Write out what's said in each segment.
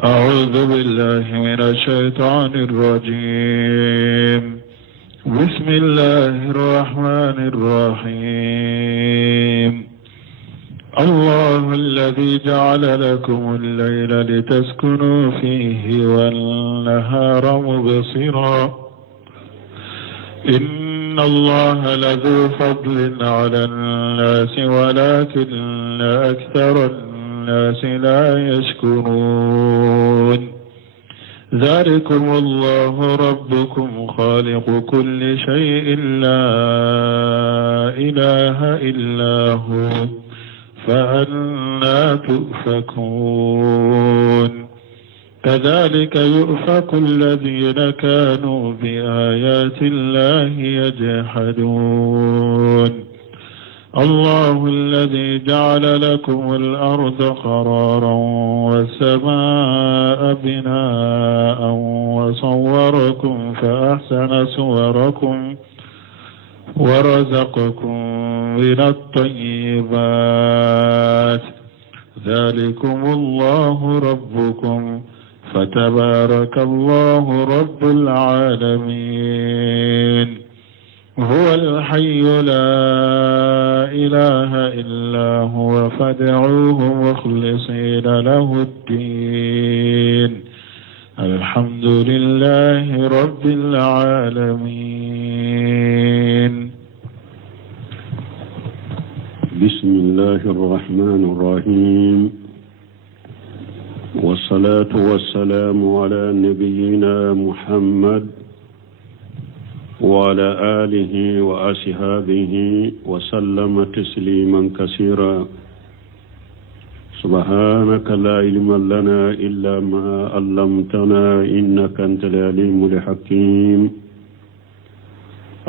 أعوذ بالله من الشيطان الرجيم. بسم الله الرحمن الرحيم. الله الذي جعل لكم الليل لتسكنوا فيه والنهار مبصرا إن الله لذو فضل على الناس ولكن أكثر الناس لا يشكرون. ذلكم الله ربكم خالق كل شيء لا إله إلا هو فأنى تؤفكون. كذلك يؤفك الذين كانوا بآيات الله يجحدون. الله الذي جعل لكم الأرض قرارا والسماء بناء وصوركم فأحسن صوركم ورزقكم من الطيبات. ذلكم الله ربكم فتبارك الله رب العالمين. هو الحي لا إله إلا هو فادعوه مخلصين له الدين. الحمد لله رب العالمين. بسم الله الرحمن الرحيم. والصلاة والسلام على نبينا محمد وعلى آله وأصحابه وسلم تسليما كثيرا. سبحانك لا علم لنا إلا ما علمتنا إنك أنت العليم الحكيم.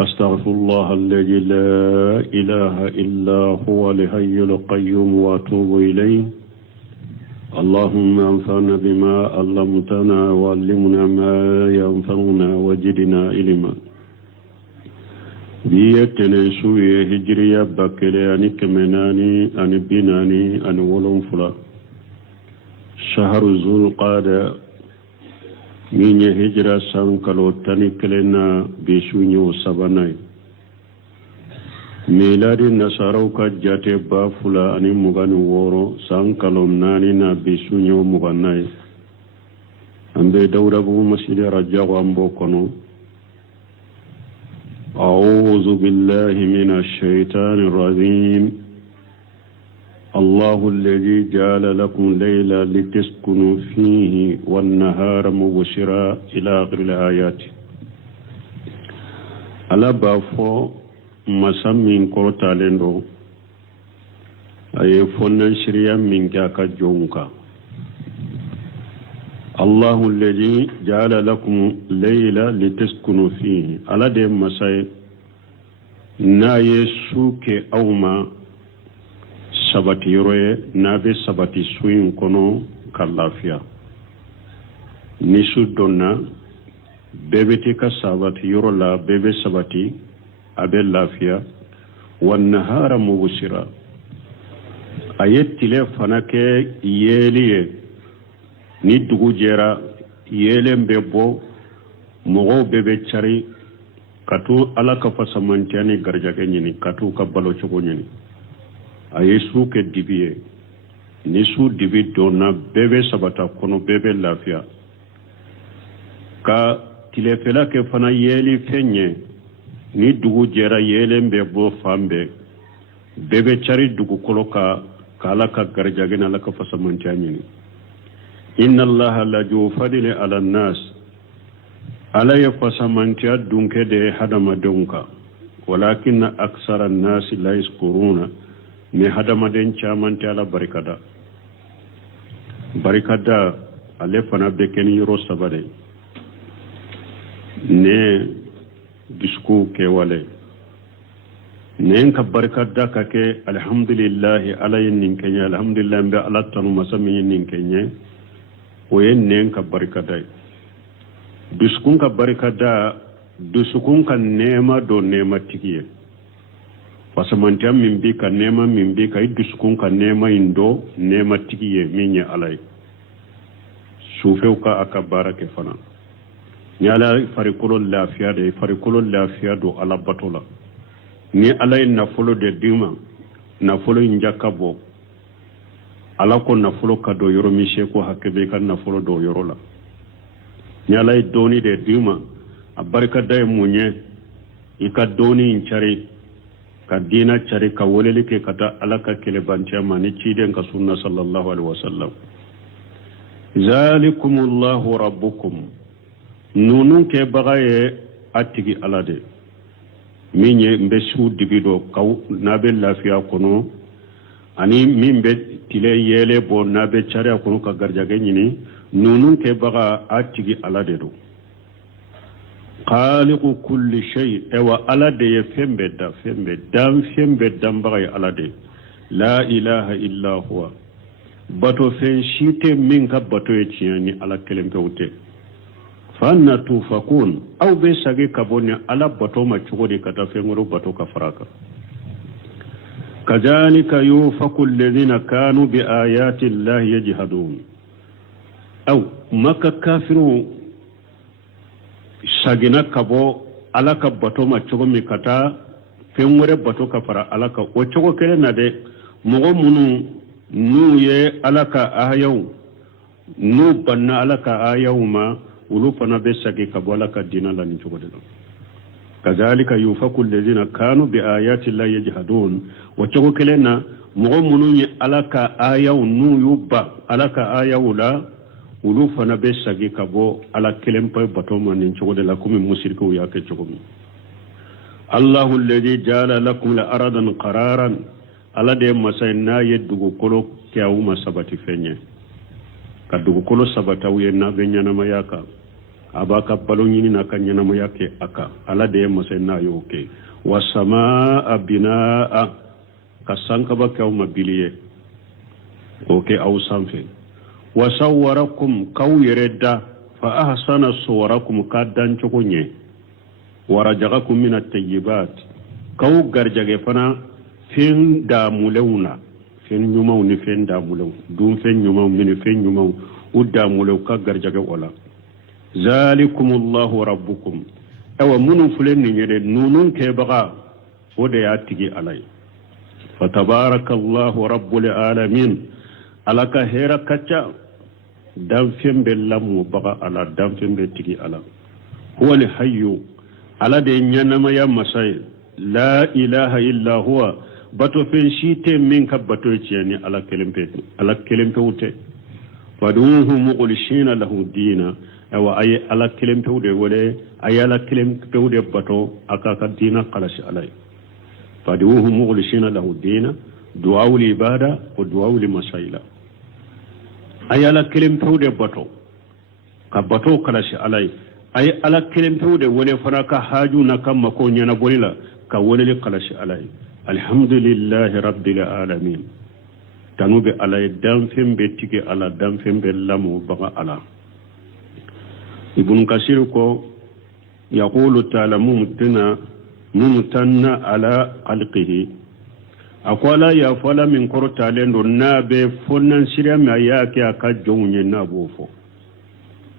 أستغفر الله الذي لا إله إلا هو الحي القيوم وأتوب إليه. اللهم انفعنا بما علمتنا وعلمنا ما ينفعنا وزدنا علما. بيتنا سوية هجرية بكري أني كمناني أني بناني أني ولون فلا شهر ذو القعدة من هجرة سانكالو تاني كلنا بسونيو سباناي. ميلادي نصارو كجاتي بافلا أني مغاني وورو سانكالو ناني نا بسونيو مغاناي. أمبي دورة بو مسجد رجاء وامبو كنو. أعوذ بالله من الشيطان الرجيم. الله الذي جعل لكم ليلا لتسكنوا فيه والنهار مبصرا إلى آخر الآيات. على بافو مسامين كورتالندو أي فنان شريا من كاكا جونكا. الله الذي جعل لكم ليلا لتسكنوا فيه على دي مساي نا يسوك أوما sabati yoroye nabe sabati suyin kono kallafia nisu donna bebeti ka sabati yorola bebe sabati abe lafia wan nahara mubsira ayetile fanake yeliye ni dugu jera yelen bebo mogo bebe chari katu ala ka fasamantiani garjage nyini katu ka balo chogo nyini ayesu ke dibiye nisu dibi donna bebe sabata kono bebe lafia ka tilefela ke fana yeli fenye ni dugu jera yelen bebo fambe bebe chari dugu koloka kala ka garjage na la ka fasamantiani nyini. إن الله لجو فضل على الناس على يفسمانتيا دونك دي هدم دونك ولكن أكثر الناس لا يذكرون ني هدم دين چامانتيا لا بركدا على فنا بكني يرو سبري ني دسكو كيوالي نين كبركدا كاكي الحمد لله على ينكنيا الحمد لله على تنو مسمي ينكنيا oye nen ka barikada duskun ka barikada dusukun ka nema do nema tigiye pasamantiam min bi ka nema min bi ka duskun ka nema indo nema tigiye minye alai sufew ka aka barake fana ni ala farikolo lafiya de farikolo lafiya do ala batola ni ala nafolo de dima nafolo njakabo ala ko nafolo ka do yoro mishe ko hakebe kan nafolo do yoro la ni ala doni de dima abarka day munye ika doni incari ka dina cari ka wolele ke kata ala ka kele bantiama ni ciden ka sunna sallallahu alaihi wasallam zalikumullahu rabbukum nunun ke bagaye atigi alade minye mbe su digido kaw nabe lafiya kono ani mimbe tile yele bo nabe cari kono ka garjage nyini nunun ke baga atigi alade do khaliqu kulli shay ewa alade ye fembe dam bagay alade la ilaha illa huwa bato fen shite min ka bato ye ciyani ala kelempe wute fanna tufakun aw be sage kaboni ala bato ma chugodi kata fengoro bato ka faraka kadhalika yufaku alladhina kanu bi ayati llahi yajhadun aw maka kafiru sagina kabo alaka bato ma chogo mi kata fengore bato ka fara alaka o chogo kele na de mogo munu nu ye alaka ayaw nu banna alaka ayaw ma ulu pana be sagi kabo alaka dina la ni chogo de kazalika yufaku alladhina kanu bi ayati llahi yajhadun o chogo kele na mogo munu ye alaka ayaw nu yubba alaka ayaw la ulu fana be sagi kabo ala kelempa bato man chogo de la kumi musirku ya ke chogo mi Allahu alladhi jala lakum la aradan qararan ala de masayna yedugo kolo kyawu masabati fenye kadugo kolo sabata wiye na benya na mayaka abaka balo nyini na kanya mayake aka ala de masayna yoke wasamaa binaa kasanka ba kyawu mabiliye oke au sanfe wasawwarakum kaw yereda fa ahsana suwarakum kaddan chokonye warajagakum min at-tayyibat kaw garjage fana fen da mulewna fen nyumaw ni fen da mulew dum fen nyumaw min fen nyumaw udda mulew ka garjage wala zalikumullahu rabbukum awa munun fulen ni nyede nunun ke baga wode ya tigi alay fa tabarakallahu rabbul alamin alaka hera kacha dam fembe lamu baga ala dam fembe tigi ala huwa al-hayyu ala de nyanama ya masay la ilaha illa huwa bato fen shite min ka bato ciyani ala kelempe wute faduhu muqlishina lahu dina awa ay ala kelempe wude wole ay ala kelempe wude bato akaka dina qalash alay faduhu muqlishina lahu dina du'a ul ibada wa du'a ul masaila ayala kelem pewde bato ka bato kala shi alai ay ala kelem pewde wole fara ka haju na kam ko nyana bolila ka wole le kala shi alai alhamdulillahi rabbil alamin tanube alai dam fembe tike ala dam fembe lamu baga ala ibn kasir ko yaqulu ta'ala mumtanna ala khalqihi akwala ya fala min korta lendo nabe fonnan shirya ma yake aka jonye na bofo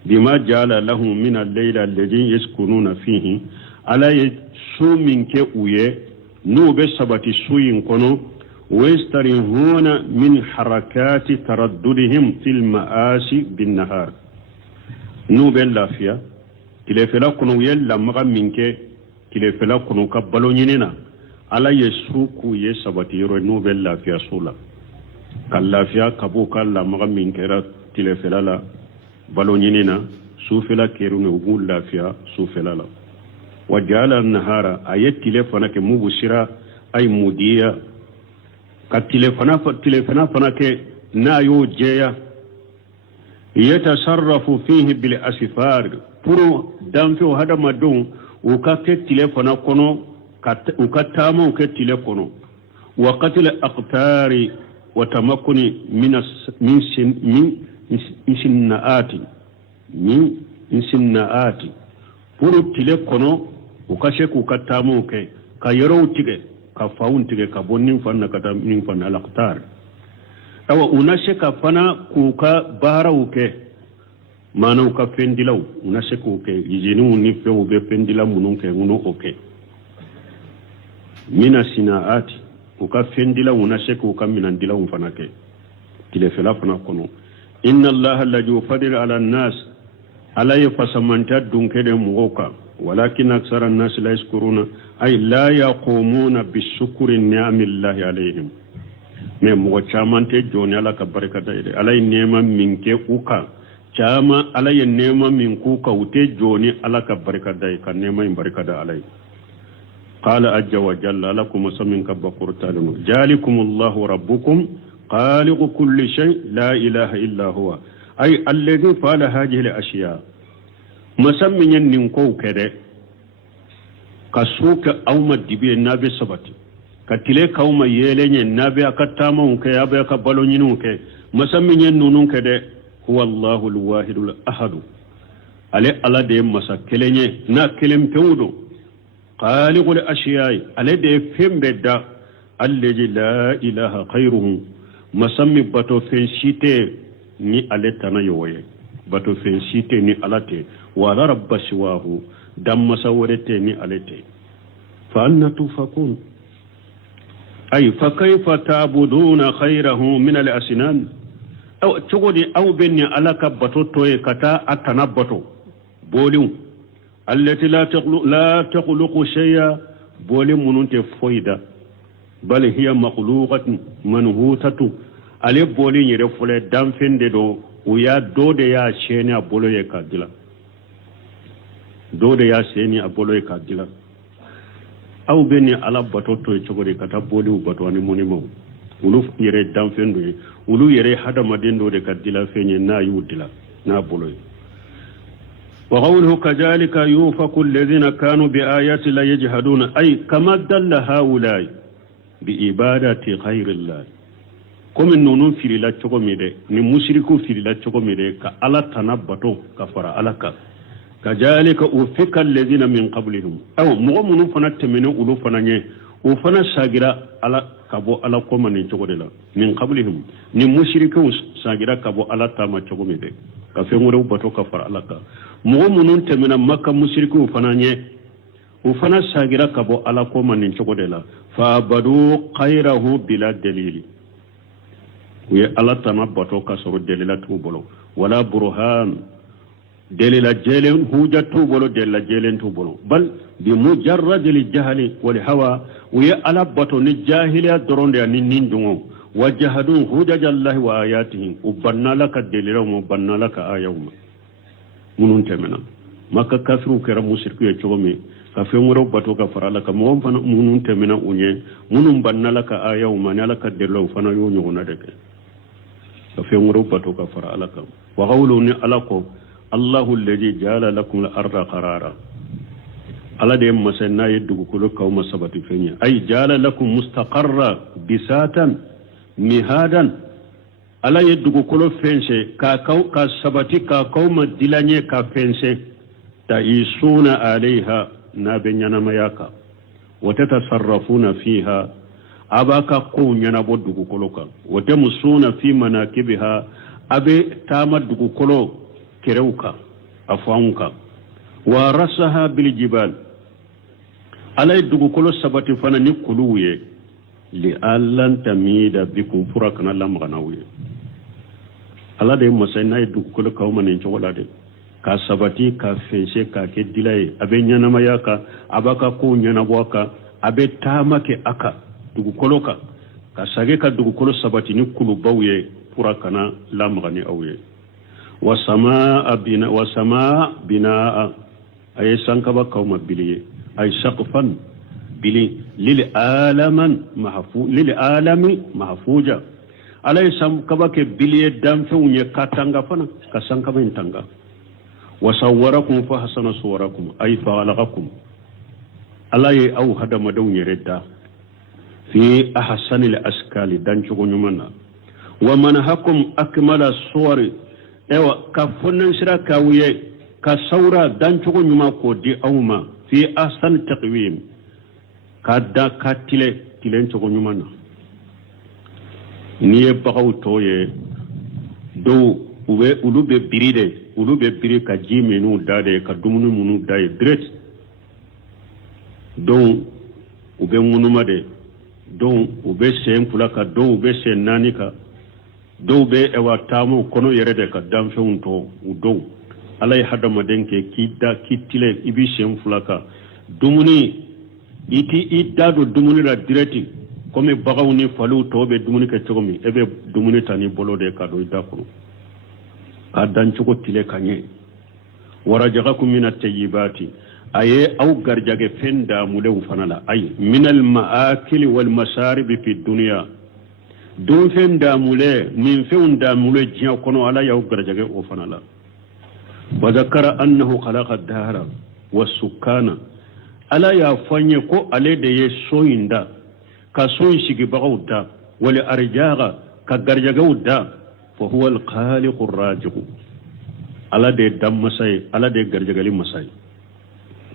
bima jala lahum min al-layla alladhi yaskununa fihi ala yasumin ke uye no be sabati suyin kono wastarihuna min harakati taraddudihim fil ma'asi bin nahar no be lafiya kile fela kono yella maga minke kile fela kono ka balonyina ala yesuku ye sabati yoro no be lafiya sula kal lafiya kabo kala maga min kera tilefela la balonyina sufela keru no gul lafiya sufela la wajala nahara ayat telefona ke mubshira ay mudiya ka telefona fana ke na yo jeya yatasarrafu fihi bil asfar puro damfo hada madon o ka ke telefona kono ukatamo ke telefono wa qatl aqtari wa tamakkuni min sinnaati puru telefono ukashe ukatamo ke ka yoro tige ka fauntige ka bonnin fanna kata min fanna al-aqtar awa unashe ka fana kuka barauke mana ka fendilaw una se ko ke yijinu ni few be fendila munun ke ngunu oke mina sinaati ka fendila una se ko kam minan dilaw fana ke tile fela fana kono inna allaha la yufadilu ala an-nas ala yafasamanta dunke de mugoka walakin aksara an-nas la yashkuruna ay la yaqumuna bishukri ni'amillahi alayhim me mugo chamante joni ala ka barakata ide ala nema minke uka chama ala ye nema min kuka ute joni ala ka barakata ka nema in barakata alai qala ajja wa jalla lakum samin ka bakurtalun jalikumullahu rabbukum خالق كل شيء لا إله إلا هو أي الذي فعل هذه الأشياء مسمى ينكو كده كسوك أو مدبي النبي سبت كتلك أو ما يلين النبي أكتامون كي أبي أكبلون ينوك مسمى ينونون كده هو الله الواحد الأحد على الله ده مسكلني نا كلم تودو خالق الأشياء على ده فهم بدا الذي لا إله خيره masami bato fen shite ni aletana yoye bato fen shite ni alate wala rabba shiwahu dam masawrete ni alete fa anna tufakun ay fa kayfa ta'buduna khayrahu min al-asnan aw tugodi aw benni alaka bato toye kata atana bato bolium allati la takhluqu shay'a bolim mununte foida bal hiya makhluqatun manhutatu ale boli yere fule damfende do uya dode ya sheni abolo ye kadila dode ya sheni abolo ye kadila aw beni ala bato to chogori kata boli u bato ani monimo ulu yere damfendo ulu yere hadama dendo de kadila fenye na yudila na bolo wa qawluhu kadhalika yufaku alladhina kanu bi ayati la yajhaduna ay kama dalla haulai bi ibadati ghayrillah comme nonu firila chogo mide ni mushriku firila chogo mide ka ala tanabato ka fara alaka kajalika ufika alladhina min qablihim aw mu'minu fana temene ulu fana nye u fana sagira ala kabo ala koma ni chogo de la min qablihim ni mushriku sagira kabo ala tama chogo mide ka fe ngore bato ka fara alaka mu'minu temena makka mushriku fana nye u fana sagira kabo ala koma ni chogo de la fa badu khayrahu bila dalili uye ala tama bato ka soro delila tubolo wala burhan delila jelen huja tubolo delila jelen tubolo bal bi mujarrad al jahl wal hawa uye ala bato ni jahiliya doronde ni nindungo wajahadun huja Allah wa ayatihi ubanna laka delila mu banna laka ayawma munun temena maka kasru kera mushriku e chogomi ka femuro bato ka farala ka mo fana munun temena unye munun banna laka ayawma ne laka delilo fana yo nyona deke ففيمرو باتوكا فرا لكم وقولوا ني ألاكم الله الذي جعل لكم الأرض قرارا على دي مسنا يدغ كل قوم سبت فيني أي جعل لكم مستقرا بساتا مهادا على يدغ كل فينشي كاكو كسبتي كقوم دلاني كفينشي تعيشون عليها نابنينا مياكا وتتصرفون فيها abaka ko nyana boddu koloka wata musuna fi manakibiha abe tamaddu kolo kereuka afanka wa rasaha bil jibal alay dugu kolo sabati fana ni kuluye li allan tamida bikum furakana lamganawiye ala de masayna dugu kolo kawmane chola de ka sabati ka fense ka ke dilay abe nyana mayaka abaka ko nyana boka abe tamake aka dugu koloka ka sage ka dugu kolo sabati ni kulu bawye pura kana lamgani awye wa samaa bina ay sankaba kawma biliye ay saqfan bili lil alami mahfuja alay sankaba ke biliye dam fewnya katanga fana ka sankaba intanga wa sawwarakum fa hasana suwarakum ay fa'alaqakum alay aw hadama dawnya redda في أحسن الأشكال دانشو نيمانا ومنهكم أكمل الصور ايوا كفنن شرا كاويه كسورا دانشو نيما كودي أوما في أحسن التقويم كادا كاتيلي تيلنشو نيمانا نيه بغاو تويه دو uwe ulube biride ulu be biri ka ji menu dade ka dumunu munu daye direct don ube ngunuma de don ube sen fulaka don ube sen nani ka don ube ewa tamu kono yere de ka damfe unto udon alay hadama denke kidda kitile ibi sen fulaka dumuni iti idado dumuni la direct comme bagawni falu tobe dumuni ke chogomi ebe dumuni tani bolo de ka do idakuru adan chogo tile kanye warajagakum min at-tayyibati aye aw garjage fenda mulew fanala ay min al-ma'akil wal masarib fi dunya don fenda mule min fenda mule jiya kono ala yaw garjage o fanala wa zakara annahu khalaqa ad-dahra was-sukana ala ya fanye ko ale de ye soyinda ka soyin shigi bagawda wal arjaga ka garjagawda fa huwa al-khaliq ar-raziq ala de dam masay ala de garjagali masay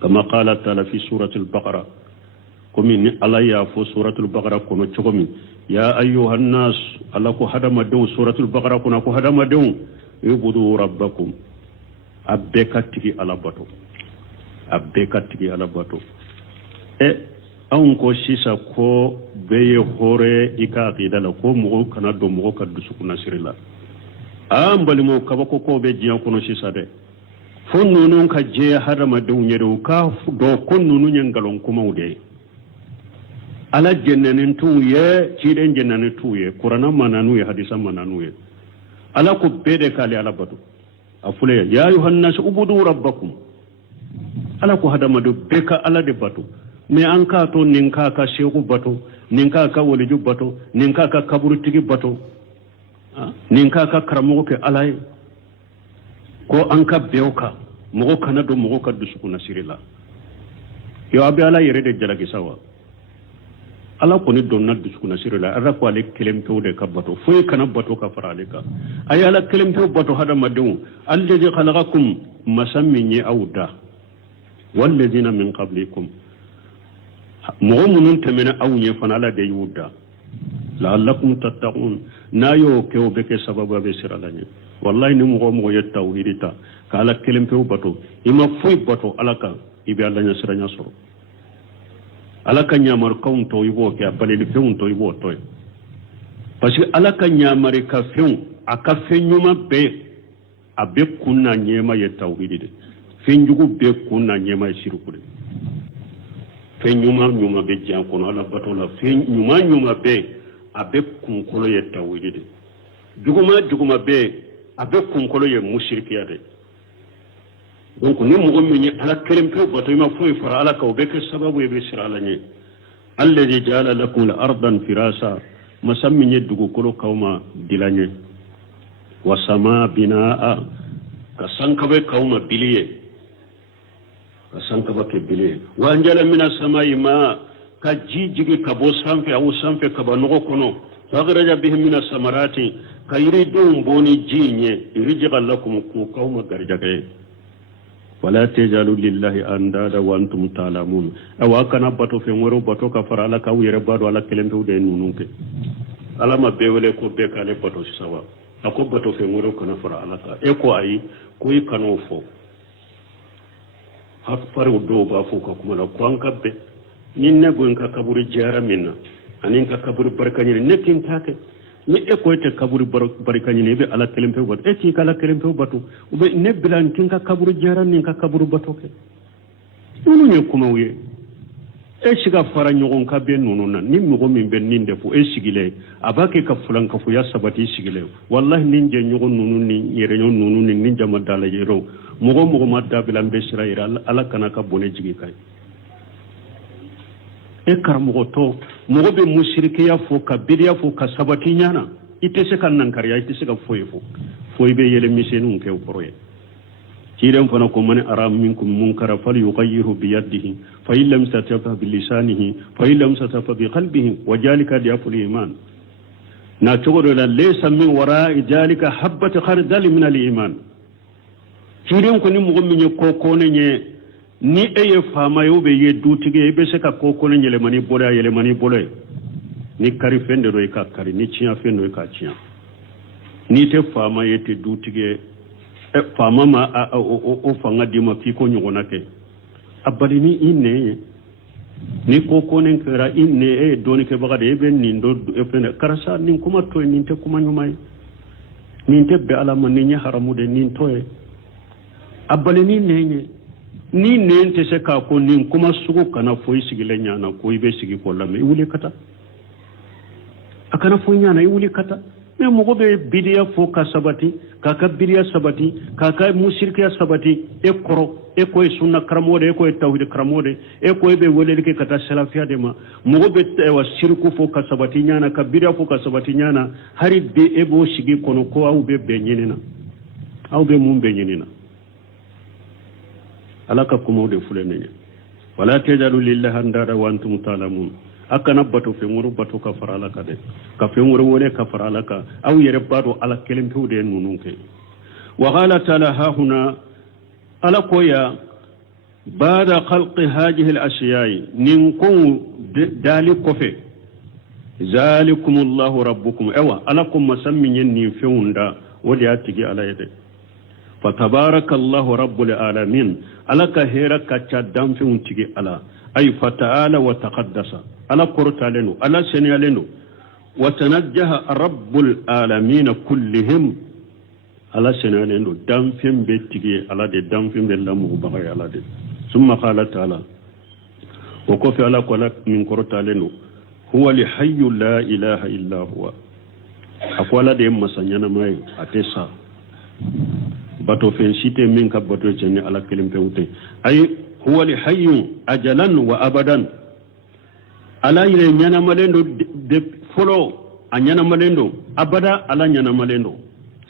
kama qala ta'ala fi surati al-baqara komin ala ya fo surati al-baqara kono chogomi ya ayyuhan nas ala ko hadama dew surati al-baqara kono ko hadama dew ibudu rabbakum abbekatigi ala bato an ko sisa ko beye hore ika aqida la ko mo kana do mo ka dusuku nasirila am balimo kabako ko be jiya kono sisa de fonno non ka je harama do nyedo ka do konno nu nyangalon kuma ude ala jennanin tuye ciden jennanin tuye qur'ana mananu ya hadisa mananu ya ala ko bede kali ala batu afule ya ayuhan nas ubudu rabbakum ala ko hadama do beka ala de batu me an ka to nin ka ka shehu bato nin ka ka waliju bato nin ka ka kaburu tigi bato nin ka ka karamo ke alai ko an ka bewka mo kana do mo ka dusu kuna sirila yo abi ala yere de jalagi sawa ala ko ni donna dusu kuna sirila ara ko ale kelem to de ka bato foy kana bato ka farale ka ay ala kelem to bato hada madu alladhi khalaqakum masammi awda walladhina min qablikum mo munun temena awnye fanala de yuda la'allakum tattaqun nayo ke obeke sababa be siralanye wallahi ni mo ye tawhidita kala kelempe bato ima foy bato alaka ibe alla nya siranya soro alaka nyamar kaun to yibo ke abale de feun to yibo to parce que alaka nyamar ka feun aka fenyuma be abe kunna nyema ye tawhidide fenjugo be kunna nyema shirku de fenyuma nyuma be jan kono ala bato la fenyuma be abe kunkolo ye tawhidide duguma be abe kunkolo ye mushrikiya de donc ni mo mi ni ala kelem pe bato ma foy fara ala ka be ke sababu be sira ala ni alladhi ja'ala lakum al-ardan firasa masammi ni dugu kolo kawma dilanye wa sama binaa ka sankabe kawma biliye kasanka ke bile wanjala mina samai ma ka jijigi ka bo sanfe awu sanfe ka banogo kono faghraja bihi mina samarati ka yiridu boni jinye irjiga lakum ku qawma garjage wala tajalu lillahi andada wa antum ta'lamun aw kana bato fe ngoro bato ka fara ala ka wire bado ala kelembe de nununke ala ma bewele ko be kale bato sawa ako bato fe ngoro kana fara ala ka e ko ayi ko yi kano fo hakpare do ba fo ka kuma la kwanka be nin ne go nka kaburi jara minna anin ka kaburi barkani ne kin take ni e ko te kaburi barkani ne be ala kelempe wat e ti kala kelempe batu ube ne bilan kin ka kaburi jara nin ka kaburi batu ke nunu ne kuma wiye e shiga fara nyogon ka be nunu nan ni mo min be nin de fu e sigile abake ka fulan ka fu ya sabati sigile wallahi nin je nyogon nunu ni yere nunu ni nin jama dala yero mo madda bilan be siraira ala kana ka bone jigi kay e karmo to mo be mushrikiya fo ka bidiya fo ka sabati nyana ite se kan nan kariya ite se ka foy be yele misenu ke proye kiren fana ko man aram minkum munkara falyughayyiru bi yadihi fa in lam yastati bi lisanihi fa in lam yastati bi qalbihi wa jalika diaful iman na togodo la laysa min wara'i jalika habat khardal min al iman kiren ko ni mo gommi ko ko ne ni eye fama yobe ye dutige be se ka ko ko ne le mani bola yele mani bola ni kari fende do ka kari ni ciya fendo ka ciya ni te fama yete dutige famama o fanga dima fiko nyogona ke abalini inne ni ko konen kara inne doni ke baga de ben nin do epene karasa nin kuma to nin te kuma nyumai nin te be ala man ni haramu de nin toye abalini nenye ni nen te se ka ko nin kuma sugu kana foyi sigile nyana ko ibe sigi ko lamme wuli kata akana foyi nyana wuli kata me mogo be bidiya fo ka sabati kaka bidiya sabati kaka musirkiya sabati e koro e ko sunna karamode e ko tawhid karamode e ko be wolele ke kata salafiya de ma mogo be wa shirku fo ka sabati nyana ka bidiya fo ka sabati nyana hari be e bo shigi kono ko au be benyina au be mum benyina alaka kuma de fulene wala tajalu lillahi andada wa antum ta'lamun akana bato fe ngoro bato ka farala ka de ka fe ngoro wole ka farala ka aw yere bato ala kelempe de nununke wa qala ta'ala ha huna ala koya bada khalqi hadhihi al-ashiya'i nin kun dali kofe zalikumullahu rabbukum ewa alakum masammin ni feunda wali atigi ala yede fatabarakallahu rabbul alamin alaka hera ka chaddam feunti ala ay fata'ala wa taqaddasa ala kortaleno ala senyaleno wa tanajjaha rabbul alamin kullihim ala senyaleno damfem bettige ala de damfem be lamu bagay ala de summa qala ta'ala wa kofi ala kola min kortaleno huwa li hayyu la ilaha illa huwa akwala de masanyana mai atesa bato fen site min ka bato jeni ala kelim pewte ay huwa li hayyu ajalan wa abadan ala yire nyana malendo de folo anyana malendo abada ala nyana malendo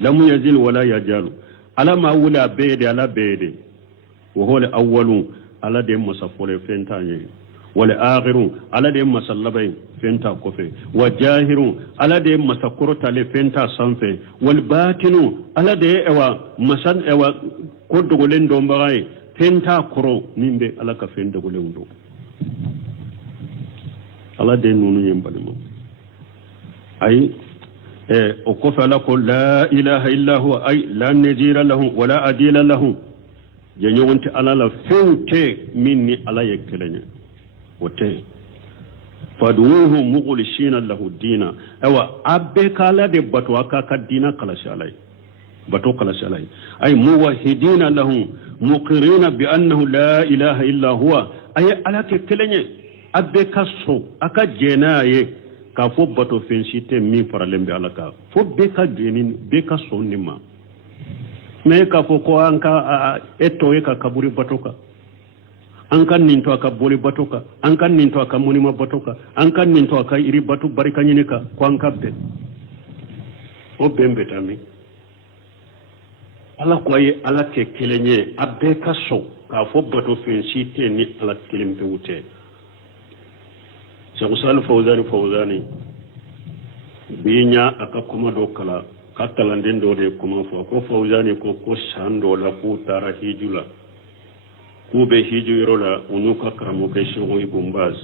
lamu yazil wala yajalu ala ma wula beede ala beede wa huwa awwalu ala de masafole fentanye wala akhiru ala de masallabay fenta kofe wa jahiru ala de masakurota le fenta sanfe wal batinu ala de ewa masan ewa ko dogolen do mbaray fenta koro nimbe ala ka fen dogolen do ala de nunu yembalimo ay o kofe ala ko la ilaha illa huwa ay la nazira lahu wala adila lahu jenyoonte ala la fewte minni ala yekelenya wote faduhu mughlishina lahu dina awa abbe kala de bato aka dina kala shalai bato kala shalai ay muwahhidina lahu muqirina bi annahu la ilaha illa huwa ay ala ke kelenye abbe kaso aka jenaye ka fo bato fensite mi paralembe alaka fo be ka jenin be ka sonima me ka fo ko anka eto e ka kaburi batoka an kan ninto aka boli batoka an kan ninto aka munima batoka an kan ninto aka iri batu barika nyinika ko an kabbe o bembe tami ala ko ay ala ke kelenye abbe kaso ka fo bato fensite ni ala kelembe wute Cheikh Sal Fawzani binya aka kuma do kala katalanden do de kuma ko Fawzani ko shando la ku tara hijula kube hiju irola unuka karamo ke Sheikh Bombaz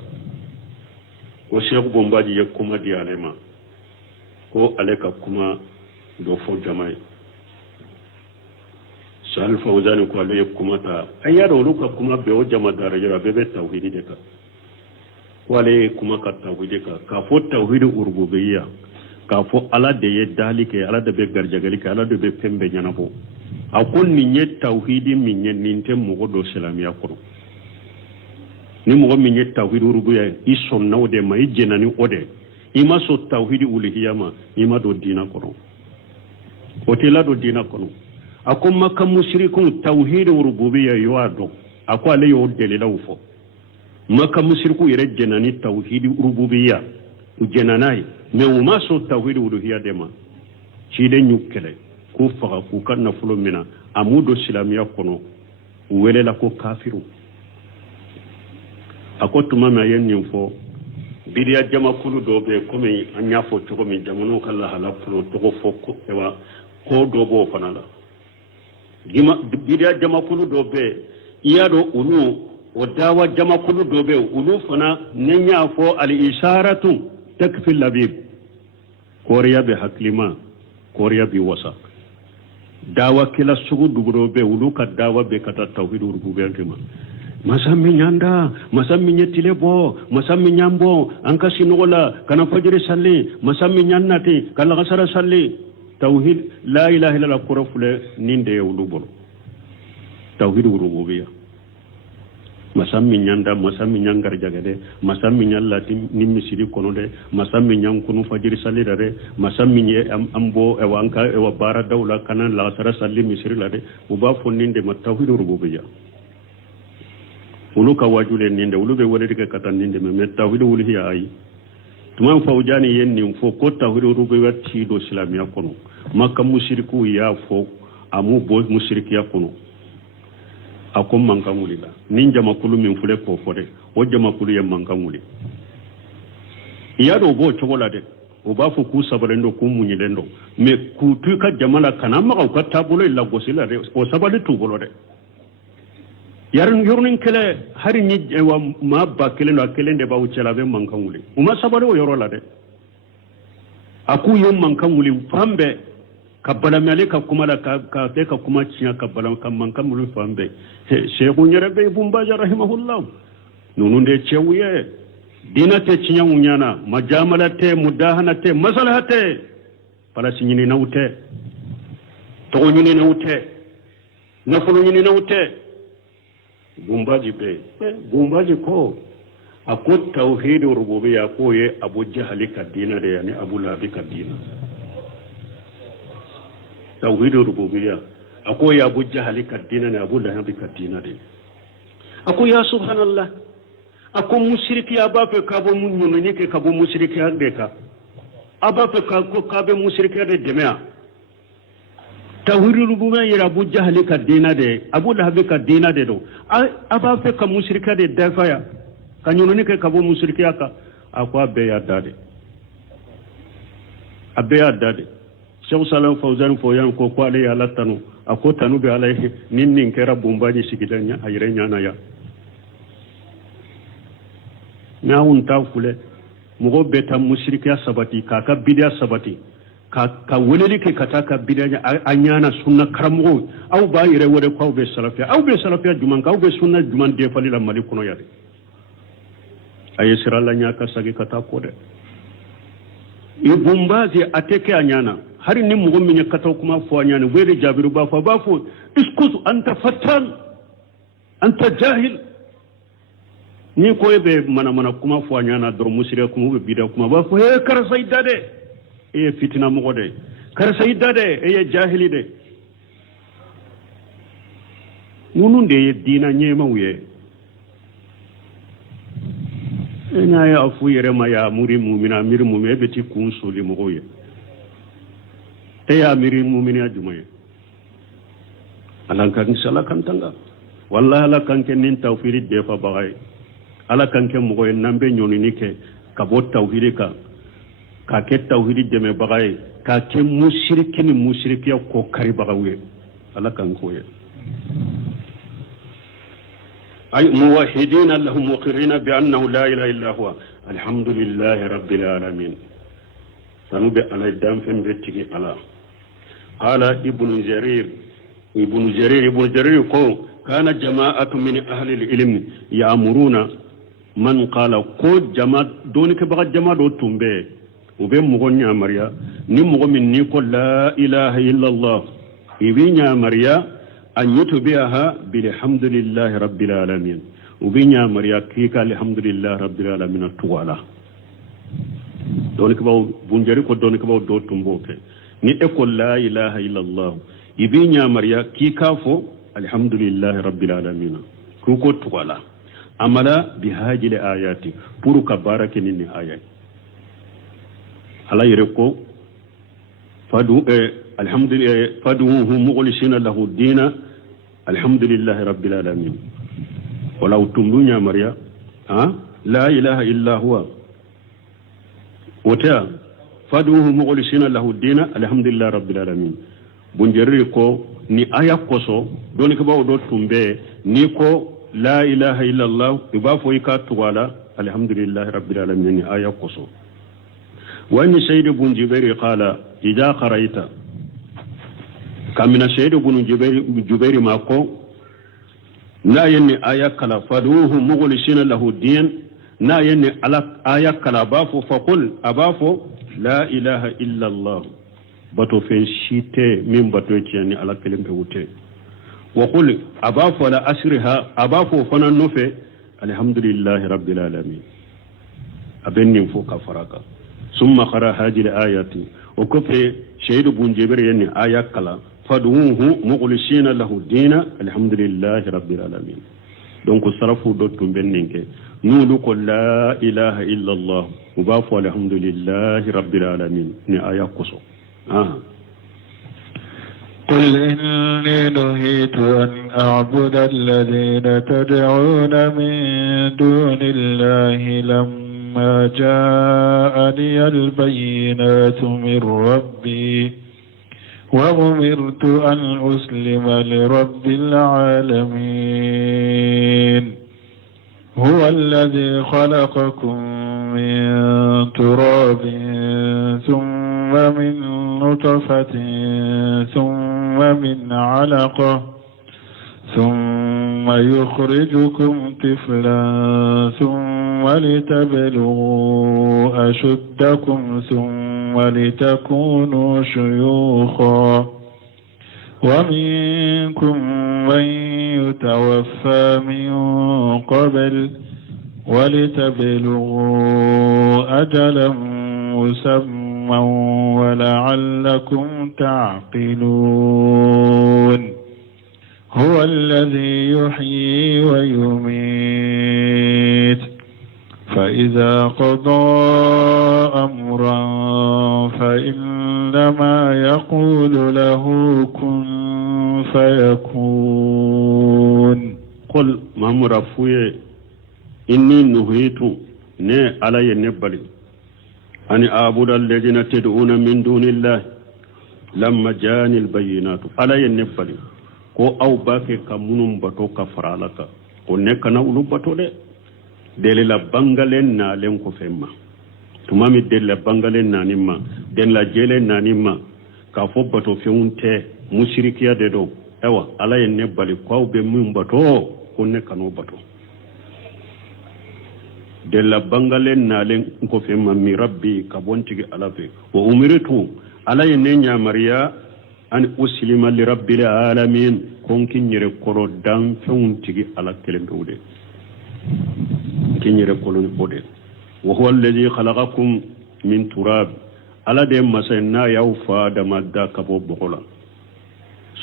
ko Sheikh Bombaz ye kuma di alema ko aleka kuma do fo jamai Sal Fawzani ko ale kuma ta ayaro luka kuma be o jama daraja be tawhidi de ka wale kuma ka tawhidi ka fo tawhidi urubiyya ka fo ala de ye dalike ala de be garjagali ka ala de be pembe nyanabo akon ni nye tawhidi minye ninte mugo do selamiya kono ni mugo minye tawhidi urubiyya ison na ode ma ijena ni ode ima so tawhidi uluhiyya ma ima do dina kono otela do dina kono akon makka mushrikun tawhidi urubiyya yuado akwa ale yo delela ufo maka musirku yere jenani tawhidi rububiyya ujenanai me uma so tawhidi uluhiyya dema chide nyukele ku faga ku kanna fulo mina amudo silamiya kono welela ko kafiru akotuma ma yen nyimfo bidiya jama kulu dobe komi anya fo to komi jamono kala hala fulo to ko fokko ewa ko dobo fanala gima bidiya jama kulu dobe iyado ulu wadawa jama kulu dobe ulu fana nenya fo al isharatu takfi labib koriya be haklima koriya bi wasa dawa kila sugu dugurobe uluka dawa be kata tauhidur rububiyya kema masami nyanda masami nyetile bo masami nyambo anka sinola kana fajiri salli masami nyannati kala gasara salli tauhid la ilaha illallah kurafule ninde ulubo tauhidur rububiyya masami nyanda masami nyangar jagade masami nyallati nimmi sidi kono de masami nyankunu fajiri salli dare masami nye ambo e wanka e wabara dawla kana la sara salli misri la de uba fonninde ma tauhidur rububiyya uluka wajule ninde ulube wole diga katan ninde me tauhidur uluhiyya ay tuma fawjani yenni fo ko tauhidur rububiyya ti do islamiya kono makka mushriku ya fo amu bo mushriki ya kono akom mankanguli la ninja makulu min fule ko fode o jama kulu ye mankanguli yado bo chogola de o ba fu ku sabalendo ku munyilendo me ku tu ka jamala kana ma ka tabulo illa gosila de o sabali tu bolo de yarin yornin kele hari ni wa ma ba kele no kele de ba uchela be mankanguli uma sabalo yoro la de aku yom mankanguli fambe kabbala mele ka kuma la ka te ka kuma cinya kabbala kam man kam lu fambe sheikhu nyarabe bumbaja rahimahullah nunu de chewuye dina te cinya unyana majamala te mudahana te masalaha te pala sinyini nawte to nyini nawte nafulu nyini nawte bumbaji be bumbaji ko akot tauhid rububiyya ko ye abu jahali ka dina de yani abu labi ka dina tauhid rububiyya ako ya abu jahali kadina ne abu lahabi kadina de ako ya subhanallah ako mushriki abafe kabo munyono nyike kabo mushriki agdeka abafe ko kabe mushriki de demea tauhid rububiyya ya abu jahali kadina de abu lahabi kadina de do abafe ka mushriki de dafaya kanyono nyike kabo mushriki aka akwa be ya dade abe ya dade Sheikh Salam Fawzan foyan ko kwale ya latanu ako tanu be alaihi ninnin kera bumbaji sigidanya ayre nyana ya na unta kule mugo beta mushrikiya sabati ka bidiya sabati ka weleli ke kataka bidiya anyana sunna karamu au ba yire wore ko be salafiya juman ka be sunna juman de falila malikuno yade ayesira la nyaka sagi kata ko de ibumbazi ateke anyana hari ni mugo minya kataw kuma fo anyana wede jabiru ba fo iskus anta fatan anta jahil ni ko be mana kuma fo anyana dor musire kuma be bida kuma ba fo he kar saydade e fitina mugo de kar saydade e jahili de nunun de dina nyema wiye ina ya afu yere ma ya muri mu'mina mir mu'mina beti kun soli mugo ye e ya miri mu'mina jumaye alan kan sala kan tanga wallahi ala kan ken nin tawfiri de fa bagay ala kan ken mugo en nambe nyoni nike ka bo tawhiri ka ke tawhiri de me bagay ka ke mushrikiya ko kari bagawe ala kan ko ye أي موحدين لهم مقرين بأنه لا إله إلا هو الحمد لله رب العالمين سنبي على الدم في بيتك على قال ابن جرير قول كان جماعة من أهل العلم يأمرون من قال قد جماعة دونك بغا جماعة دو تنبي وبين مغنى مريا نمغ من نيكو لا إله إلا الله إبين مريا أن يتبعها بالحمد لله رب العالمين وبينيا مريا كيكا الحمد لله رب العالمين التوالا دونك باو بونجاري كو دونك باو دو تمبوكي ني اكل لا إله إلا الله يبينيا مريا كيكا فو الحمد لله رب العالمين كوكو توالا أملا بهاجي الآيات پورو كبارك نيني آيات على يركو فدو الحمد لله فدوه مغلسين له الدين الحمد لله رب العالمين ولو تمدون مريا لا إله إلا هو وتا فدوه مغلسين له الدين الحمد لله رب العالمين بنجريكو ni aya koso doni ko bawo do tumbe ni ko la ilaha illa allah ibafo ika tuwala alhamdulillah rabbil alamin ni aya koso wa ni sayyid ibn jubair qala idha qara'ita kamina shaidu bunu jubairi mako na yanni ayakala faduhu mughlishina lahu din na yanni ala ayakala bafo faqul abafo la ilaha illa allah bato fen shite min bato ciyani ala kelimbe wute wa qul abafo la asriha abafo fana nofe alhamdulillahi rabbil alamin abenni fo kafaraka summa qara hadhihi alayati wa kafa shaidu bun jubairi yanni ayakala faduhu mughlishina lahu dina alhamdulillahi rabbil alamin donc sarafu do tumbenninke nulu ko la ilaha illa allah ubafu alhamdulillahi rabbil alamin ni aya kuso قل إني نهيت أن أعبد الذين تدعون من دون الله لما جاءني البينات من ربي وأمرت أن أسلم لرب العالمين هو الذي خلقكم من تراب ثم من نطفة ثم من علقة ثم يخرجكم طفلا ثم لتبلغوا أشدكم ثم لتكونوا شيوخا ومنكم من يتوفى من قبل ولتبلغوا أجلا مسمى ولعلكم تعقلون هو الذي يحيي ويميت فإذا قضى أمرا فإنما يقول له كن فيكون قل ما مرفوية إني نهيت ne ala ye nebbali ani abuda alladhina tad'una min dunillahi lamma jani albayinatu ala ye nebbali ko aw bake kamunum bato ka faralaka ko ne kana ulu bato de la bangalen na len ko femma tumami de la bangalen na nimma den la jele na nimma ka fo bato feunte mushrikiya de do ewa ala ye nebbali ko aw be mum bato ko ne kanu bato de la bangalen nalen ko fe mammi rabbi ka bontigi alabe wa umiritu alay nenya mariya an uslima li rabbil alamin kon kinyere koro dan fewntigi ala kelembewde kinyere koloni bode wa huwa alladhi khalaqakum min turab ala de masayna yawfa da madda kabo bokola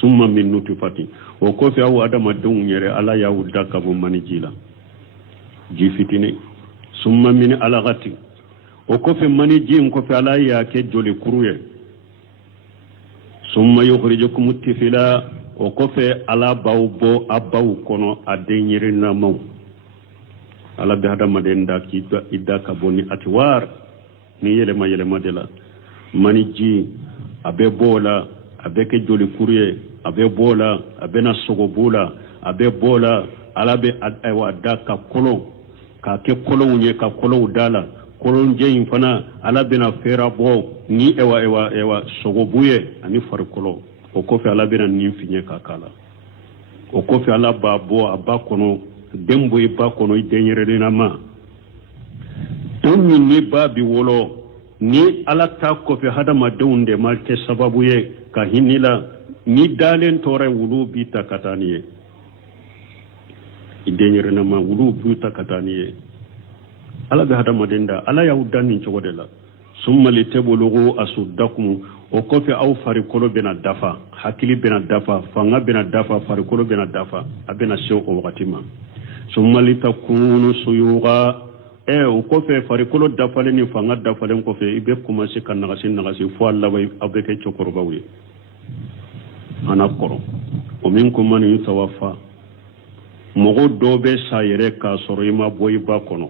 summa min nutfati wa ko fe aw adama don nyere ala yawda kabo manijila jifitini summa min alagati o kofe mani jin kofe ala ya ke joli kuruye summa yukhrijukum tifila o kofe ala bawbo abaw kono adenyere na maw ala be hada madenda ki idda ka boni atwar ni yele ma dela mani ji abe bola abe ke joli kuruye abe bola abe na sogobula abe bola ala be aywa daka kolo ka ke kolon ye ka kolon dala kolon jeyin fana ala bina fera bo ni ewa sogobuye ani far kolo o ko fe ala bina ni finye ka kala o ko fe ala ba bo abakono dembo e ba kono denyere na ma don ni ba bi wolo ni ala ta ko fe hada ma donde malte sababu ye ka hinila ni dalen tore wulu bi takataniye idenyere na ma wulu buta kataniye ala be hada madenda ala yawdani chogodela summa litablugu asuddakum o kofi aw farikolo bena dafa hakili bena dafa fanga bena dafa farikolo bena dafa abena sew o wakatima summa litakunu suyuga o kofi farikolo dafa ni fanga dafa len kofi ibe kuma se kan nagasi fo alla way abeke chokorbawi ana koro o minkum man yutawaffa mogo dobe sayere ka soro ima boy ba kono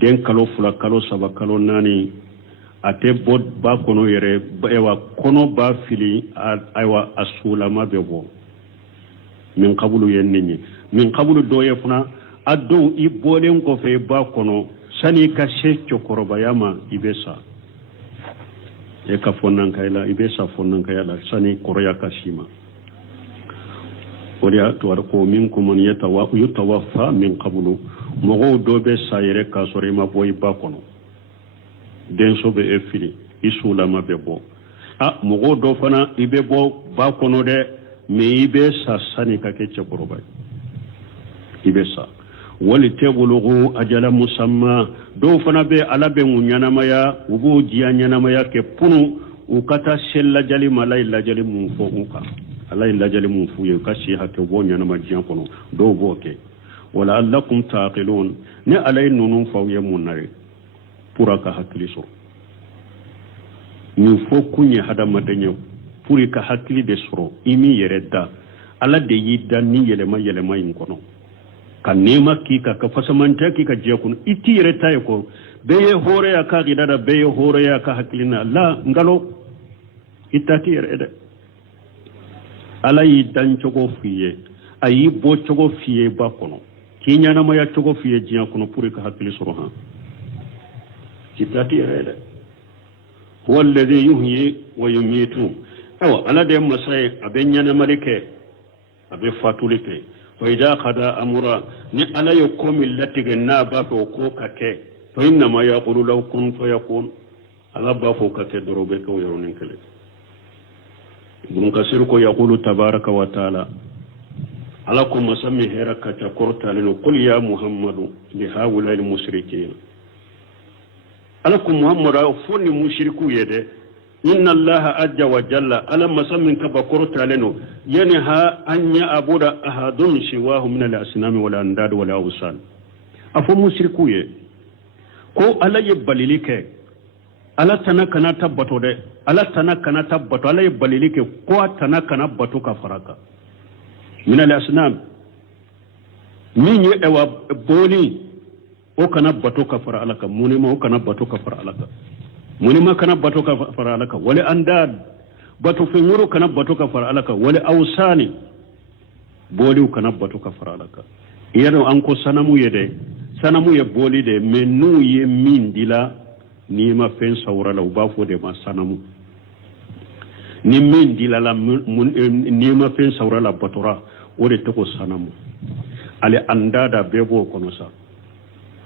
den kalo fula kalo saba kalo nani ate bod ba kono yere ewa kono ba fili aywa asula ma bebo min qabulu yenni min qabulu do yefuna addo ibolen ko fe ba kono sani ka sheccio koroba yama ibesa e ka fonnan kayla ibe sa fonnan kayla sani koroya kashima wala to ar ko minkum man yatawaffa min qablu mogo do be sayre ka sore ma boy ba kono den so be e fili isula ma be bo mogo do fana ibe bo ba kono de me ibe sa sani ka ke cheboro ibe sa wali tebulugu ajala musamma do fana be ala be munyana maya ugo jiya nyana maya ke punu ukata sella jali malai la jali mun fo uka ala illa jali mun fu ye kashi hakke bo nyana ma jiyan kono do boke wala allakum taqilun ne alay nunun faw ye munare puraka hakili so ni fo kunye hada madenye puri ka hakili de soro imi yereda ala de yidda ni yelema yin kono ka nema kika ka fasamanta kika je kun iti yereta ko beye hore ya ka gidada beye hore ya ka hakilina la ngalo itati yerede ala yi dan cogo fiye ayi bo cogo fiye ba kono kinyana ma ya cogo fiye jiya kono puri ka hakili soro ha itati yerede huwa alladhi yuhyi wa yumitu awa ala de masai abenyana malike abe fatulike wa idha qada amra ni ala yakum latiga na ba ko kake to inna ma yaqulu law kun fayakun ala ba fo kake dorobe ko yoronin kale ibn kasir ko yaqulu tabaraka wa taala ala kum masami heraka ta korta lino qul ya muhammadu li haula al mushrikin ala kum muhammadu fonni mushriku yede inna allaha ajja wa jalla ala masammin ka bakorta leno yanha an ya abuda ahadun shiwahu min al-asnam wal andad wal awsan afu mushriku ye ko ala ybalilike ala tanaka na tabbato de ala tanaka na tabbato ala ybalilike ko tanaka na batu ka faraka min al-asnam min ye ewa boni o kana batu ka fara alaka muni ma o kana batu ka fara alaka muni ma kana bato ka fara alaka wala andad bato fenguru kana bato ka fara alaka wala awsani boli kana bato ka fara alaka yado anko sanamu ye boli de menu ye min dila ni ma fen sawra la bafo de ma sanamu ni min dila la ni ma fen sawra la batora wore to ko sanamu ale andada bebo kono sa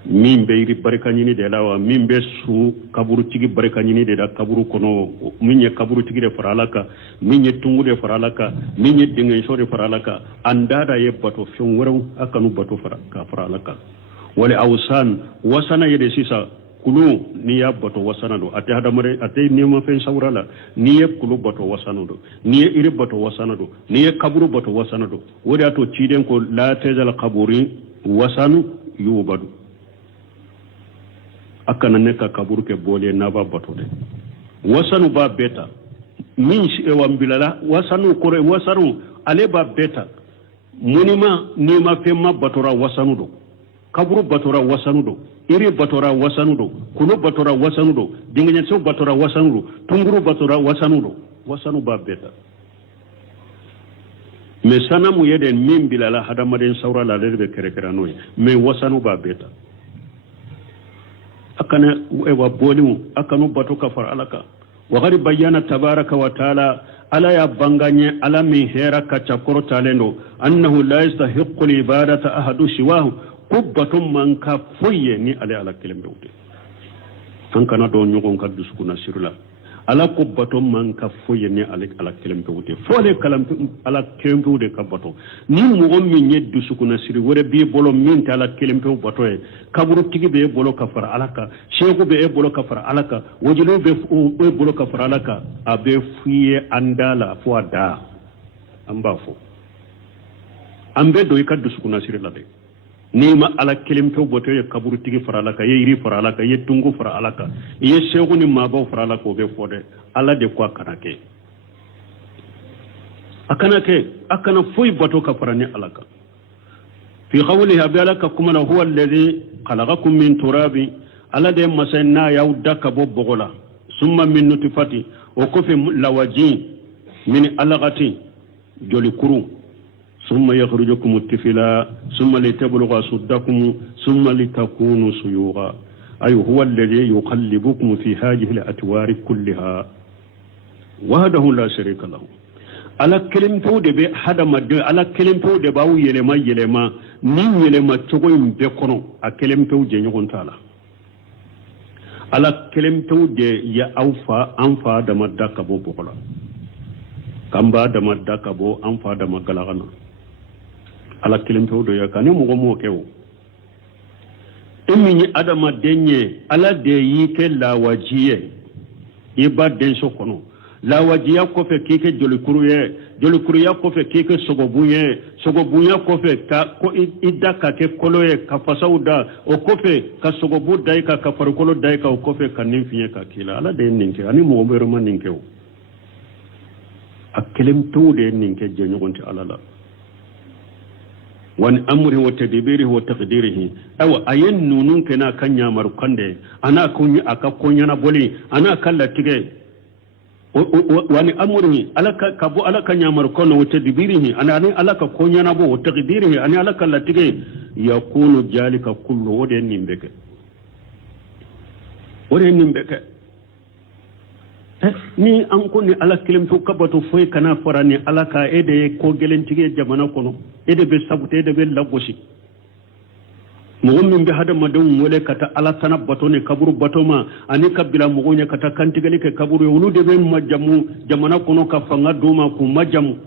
min be iri barka nyini de lawa min be su kaburu tigi barka nyini de da kaburu kono min ye kaburu tigi de faralaka min ye tungu de faralaka min ye dinga so de faralaka andada ye bato fion woro akanu bato faralaka wala awsan wasana ye de sisa kulu ni ya bato wasana do ate hada mare ate ni ma fen sawrala ni ye kulu bato wasana do ni ye iri bato wasana do ni ye kaburu bato wasana do woda to ciden ko la tezal qaburi wasanu yubadu akana neka kaburu ke bole na ba bato de wasanu ba beta min shi e wambilala wasanu kore wasanu ale ba beta munima ni ma fe ma batora wasanu do kaburu batora wasanu do iri batora wasanu do kuno batora wasanu do dinganya so batora wasanu do tunguru batora wasanu do wasanu ba beta me sanamu yeden min bilala hadamaden sawra la lebe kerekera noy me wasanu ba beta akana ewa bolimu akanu batu kafar alaka wa gari bayyana tabaraka wa taala ala ya banganye ala min hera ka chakoro talendo annahu la yastahiqqu al-ibadata ahadu shiwahu kubbatum man ka foye ni ala kelembe wude an kana do nyugon kaddu sukuna sirla ala kubbatum man ka foye ni ala kelembe wude fole kalam ala kelembe wude kabbato ni mo on min yeddu sukuna siri wore bi bolo min ta ala kelembe wubato e kaburu tigi be bolo kafara alaka shego be bolo kafara alaka wajilo be bolo kafara alaka abe fuye andala fo ada amba fo ambe do ikaddu sukuna siri la de ni ma ala kelempe boto ye kaburu tigi faralaka ye iri faralaka ye tungu faralaka ye shegu ni mabaw faralaka o be fode ala de kwa kanake akana fuy boto ka farani alaka fi qawlihi abalaka kuma huwa alladhi khalaqakum min turabi ala de masanna yaudaka bobogola summa min nutfati o kofi lawaji min alaqati joli kuru ثم يخرجكم الطفلا ثم لتبلغ أشدكم ثم لتكونوا شيوخا أي هو الذي يقلبكم في هذه الأطوار كلها wahdahu la sharika lahu ala kelimpo de be hadamade ala kelimpo de bawu yelema ni yelema cogo imbe kono a kelimpo je nyogon tala ala kelimpo de ya awfa anfa da madda kabo bokola kamba da madda kabo anfa da magalagana ala kelimpo do ya kani mo kewo emi adama denye ala de yike la wajiye iba den so kono la wajiya kofe kike jolikuruya kofe kike sogobunya kofe ka ko idda ka ke koloye ka fasauda o kofe ka sogobu daika ka farkolo daika o kofe ka ninfiye ka kila ala de ninke ani mo bero man ninke o akelem to de ninke je nyogonti ala la wani amri wa tadbirihi wa taqdirihi awa ayen nunun kana kanya marukande ana kunyi aka konya na boli ana kala tige wani amri alaka kabo alaka nyamar kono wa tadbirihi ana ne alaka konya na bo wa taqdirihi ana alaka la tige yakunu jalika kullu wode nimbeke ni an kunni ala kilim to kabato foy kana farani alaka ede ko gelentige jamana kono ede be sabute ede be lagoshi mu'min bi hada madun wole kata ala tanabbato ne kaburu batoma ani kabila mugonya kata kantigale ke kaburu yulu de be majamu jamana kono ka fanga doma ku majamu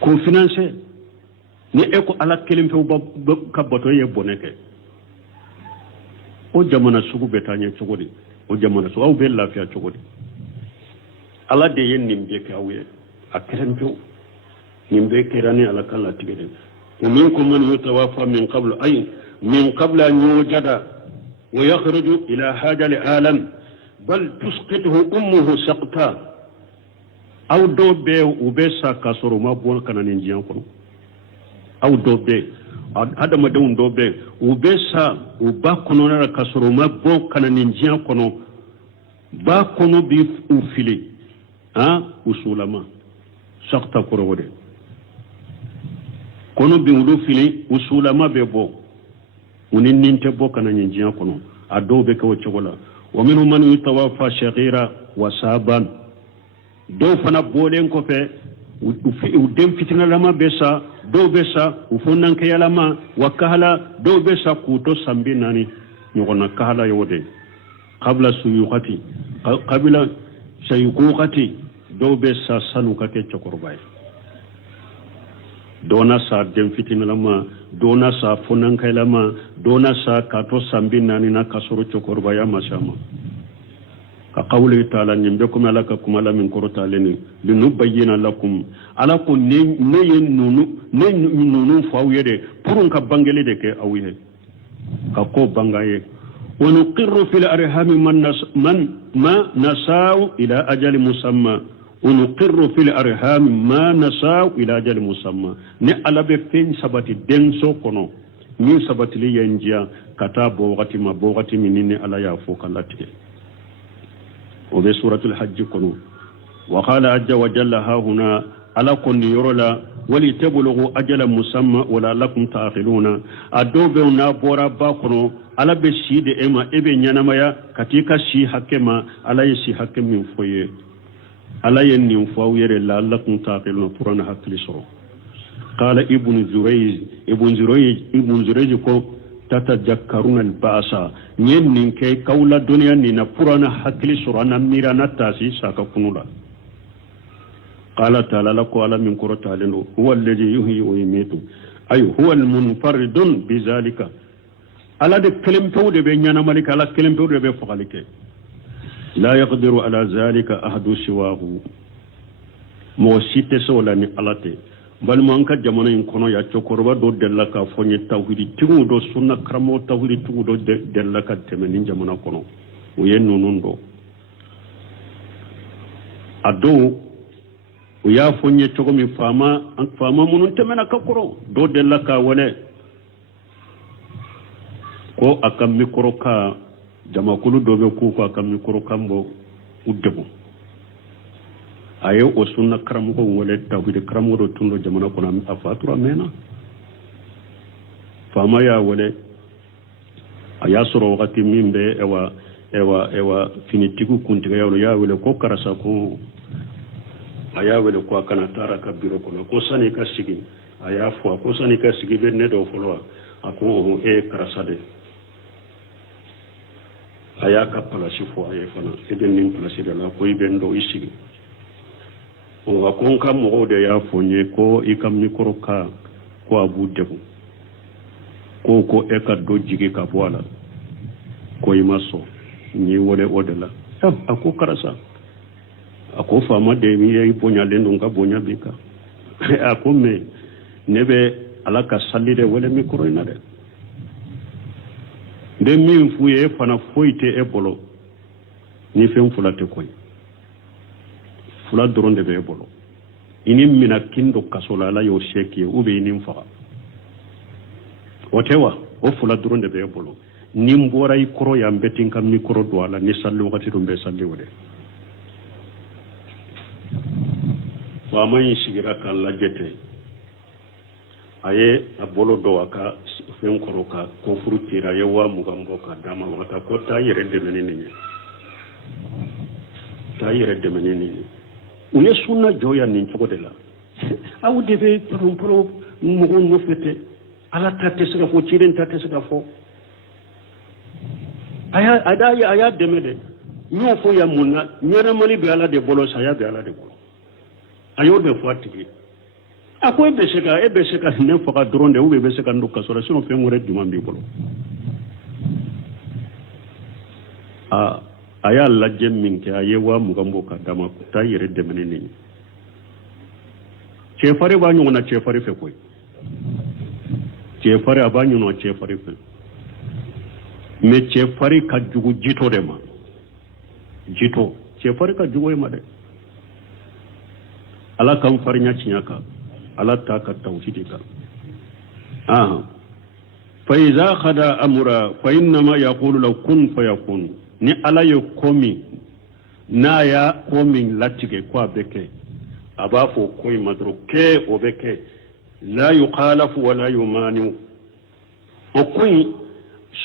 ko finance ni eko ala kilim to kabato ye boneke o jamana sugu betanye chogodi o jamana so aw be lafiya chogodi ala de yen nimbe ka wiye akrenjo nimbe kirani ala kala tigede ومنكم من يتوفى من قبل أن يوجد ويخرج إلى هذا العالم بل تسقطه أمه سقطا أو دوبي وبسا كسر ما بون كان نجيان كنو أو دوبي هذا ما دون دوبي وبسا وباكنو نرى كسر ما بون كان نجيان كنو باكنو بيف وفيلي usulama sakta korowode kono bi wudu fili usulama be bo unin ninte bo kana nyinjiya kono adobe ko chogola wa minhum man yatawaffa shaghira wa saban do fana bolen ko fe u dem fitina lama besa do besa u fonnan ke yalama wa kahala do besa ku to sambi nani nyogona kahala yode qabla suyuqati qabla sayuqati do be sa sanu ka ke chokorbay dona sa dem fitina lama dona sa funan kai lama dona sa ka to sambin nani na kasoro chokorbay amashama ka qawli ta'ala nimbe kuma alaka kuma la min korota leni linubayyana lakum alakum ne nunu fawiyede purun ka bangele de ke awiye ka ko bangaye ونقر في الأرحام ما نساو إلى أجل مسمى ونقر في الأرحام ما نساو إلى أجل مسمى نعلى بفين سبتي دنسو كنو من سبتي لي ينجيا كتاب بوغتي ما بوغتي منين على يافوك اللاتي وبسورة الحج كنو وقال عز وجل ها هنا على كن يرولا ولتبلغوا أجل مسمى ولا لكم تأخلون أدوبنا بورا باكنو ala be si de ema ebe nyanamaya katika si hakema ala ye si hakem foye ala ye ni fawere la lakum taqiluna purana hakli soro qala ibn zurayj ko tatajakkaruna al-ba'sa nyen nin kay kawla dunya ni na purana hakli soro na mirana tasi saka kunula qala ta'ala lako ala min qurata lenu huwa alladhi yuhyi wa yumiitu ay huwa al-munfaridun bizalika ala de kelempew de be nyana malika ala kelempew de be fokalike la yaqdiru ala zalika ahadu siwahu mo site sola ni alate bal man ka jamana in kono ya chokorba do della ka fonye tawhidi tingu do sunna kramo tawhidi tingu do della ka temeni jamana kono o yenno non do ado o ya fonye chogomi fama munun temena ka koro do della ka wale ko akam mikro ka jamakulu dobe ko akam mikro kambo uddebo ayo o sunna karamu ko wole tawhid karamu do tundo jamana ko na afatura mena fama ya wole aya soro wakati mimbe ewa finitiku kuntiga ya wole ko karasa ko aya wele ko kana tara ka biro kono ko sani ka sigi aya fo ko sani ka sigi be ne do folo ako e karasade aya ka palasi fo aya fana eden nin palasi de la ko ibe ndo isigi o wa kon kam mo de ya fo nye ko ikam mikro ka ko abu debu ko e ka do jigi ka boala ko imaso ni wole odela ako karasa ako fama de mi e bonya lendo nga bonya bika ako me nebe alaka salide wala mikro ina de de min fuye fana foite e bolo ni fen fulate koy fula doronde be bolo ini mina kindo kasola la yo sheki ube ini mfa otewa o fula doronde be bolo ni mbora ikoro ya mbetin kam mikro do ala ni sallu wakati rumbe salli wode wa man shigira kan lajete aye abolo do aka fen koroka ko furutira yewa mugambo ka dama wata ko ta yere de menini uye sunna joya nin chogode la awu debe pro mo no fete ala tate sega fo chiren tate sega fo aya demede ñoo fo ya munna ñana mani be ala de bolo saya be ala de bolo ayo be fo atigi ako be seka ne fo ka dronde ube be seka ndu kasora sino fe ngure dum bi bolo aya la jemmin ke ayewa mugambo ka dama ta yere de menini chefare ba nyona chefare fe koy chefare abanyu no chefare fe me chefare ka jugu jito de ma jito chefare ka jugu ma de ala kam farnya cinyaka ala ta ka tawhidi ka fa iza khada amra fa inna ma yaqulu law kun fayakun ni ala yo komi na ya komi latige kwa beke abafo koy madruke o beke la yuqalafu wa la yumanu o koy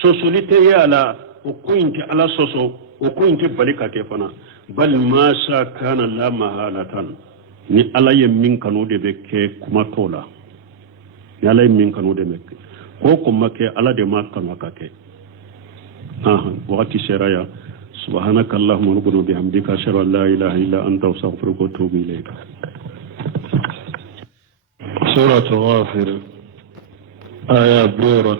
sosolite ya ala o koy ti ala soso o koy ti balika ke fana bal ma sha kana la mahalatan ni ala ye min kanu de beke kuma tola ni ala ye min kanu de beke ko kuma ke ala de ma kanu kake wakati seraya subhanaka allahumma rabbana bihamdika ashhadu an la ilaha illa anta astaghfiruka wa atubu ilayk سورة غافر آية بورة